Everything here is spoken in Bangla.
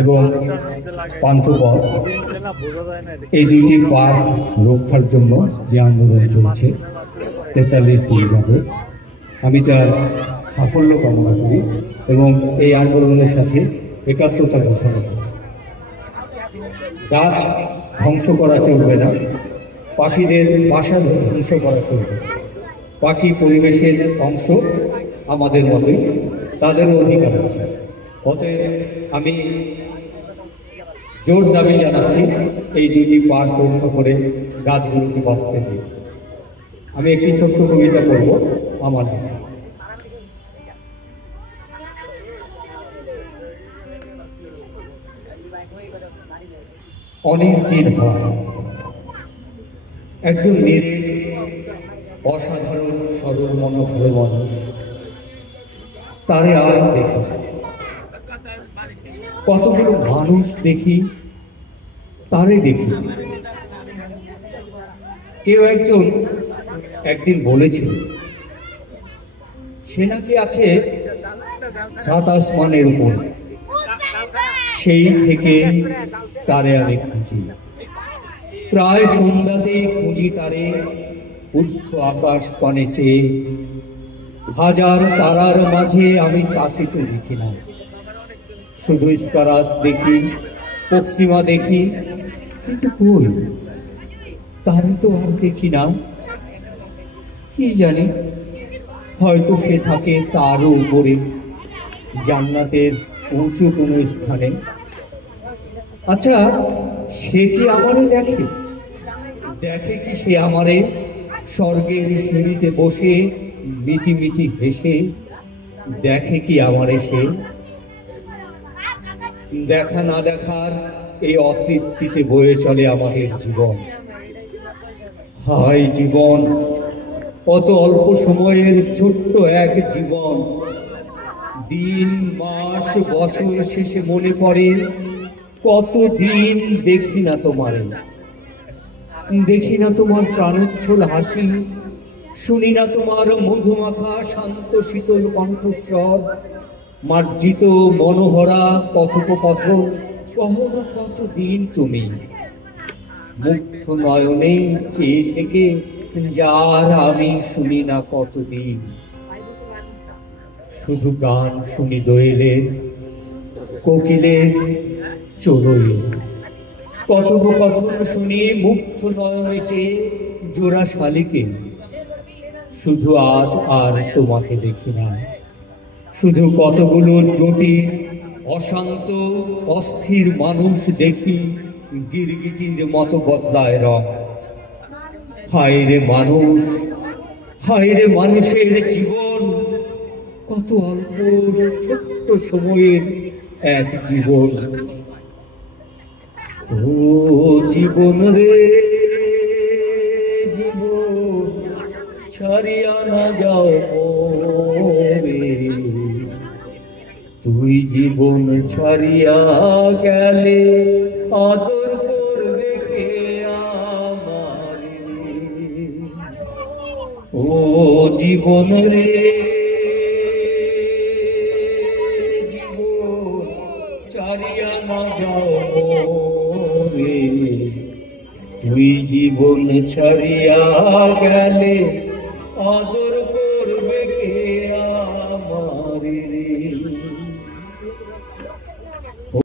এবং পান্থপথ, এই দুইটি পার্ক রক্ষার জন্য যে আন্দোলন চলছে 43 দিন যাবে, আমি তার সাফল্য কামনা করি এবং এই আন্দোলনের সাথে একাত্মতা ঘোষণা করি। গাছ ধ্বংস করা চলবে না, পাখিদের বাসা ধ্বংস করা চলবে না। পাখি পরিবেশের অংশ, আমাদের মতোই, তাদেরও অধিকার আছে। অতএব আমি জোর দাবি জানাচ্ছি এই দুইটি পার্ক রক্ষা করে গাছগুলোকে বাঁচতে দিই। আমি একটি ছোট্ট কবিতা পড়ব আমার লেখা। অনেক দিন হয় একজন নিরেট অসাধারণ সরল মন ভালো মানুষ, তারে আর দেখি। কতগুলো মানুষ দেখি, তারে দেখি। কেউ একজন একদিন বলেছিল সে নাকি আছে 7 আসমানের উপর। সেই থেকে তারে আমি খুঁজি, প্রায় সন্ধ্যাতেই খুঁজি তারে ঊর্ধ্ব আকাশ পানে চেয়ে। হাজার তারার মাঝে আমি তাকে তো দেখি না, শুধু স্কারাস দেখি, পশ্চিমা দেখি, কিন্তু কই তারে তো আর দেখি না। কি জানি, হয়তো সে থাকে তারও উপরে, জান্নাতের উঁচু কোনো স্থানে। আচ্ছা, সে কি আমারে দেখে? দেখে কি সে আমারে স্বর্গের সিঁড়িতে বসে মিটি মিটি হেসে? দেখে কি আমারে সে? দেখা না দেখার এই অতৃপ্তিতে বয়ে চলে আমাদের জীবন। হায় জীবন, কত অল্প সময়ের ছোট্ট এক জীবন। দিন মাস বছর শেষে মনে পড়ে কতদিন দেখি না তোমারে। দেখি না তোমার প্রাণোচ্ছল হাসি, শুনি না তোমার মধুমাখা শান্ত শীতল কণ্ঠস্বর, মার্জিত মনোহরা কথোপকথন। কহ না কতদিন তুমি মুগ্ধ নয়নে চেয়ে থেকে, যার আমি শুনি না কতদিন। শুধু গান শুনি দোয়েলের, কোকিলের চড়ুই, কথোপকথন শুনি মুগ্ধ নয়নে চেয়ে জোড়া শালিকে। শুধু আজ আর তোমাকে দেখি না, শুধু কতগুলো জটিল অশান্ত অস্থির মানুষ দেখি, গিরগিটির মতো বদলায় রং। হায় রে মানুষ, হায় রে মানুষের জীবন, কত অল্প ছোট্ট সময়ের এক জীবন। ও জীবন রে জীবন, ছাড়িয়া না যাও রে। তুই জীবন ছাড়িয়া গেলে আদর করবে কে আমারে? ও জীবন রে জীবন, ছাড়িয়া না যাও রে। তুই জীবন ছাড়িয়া গেলে আদর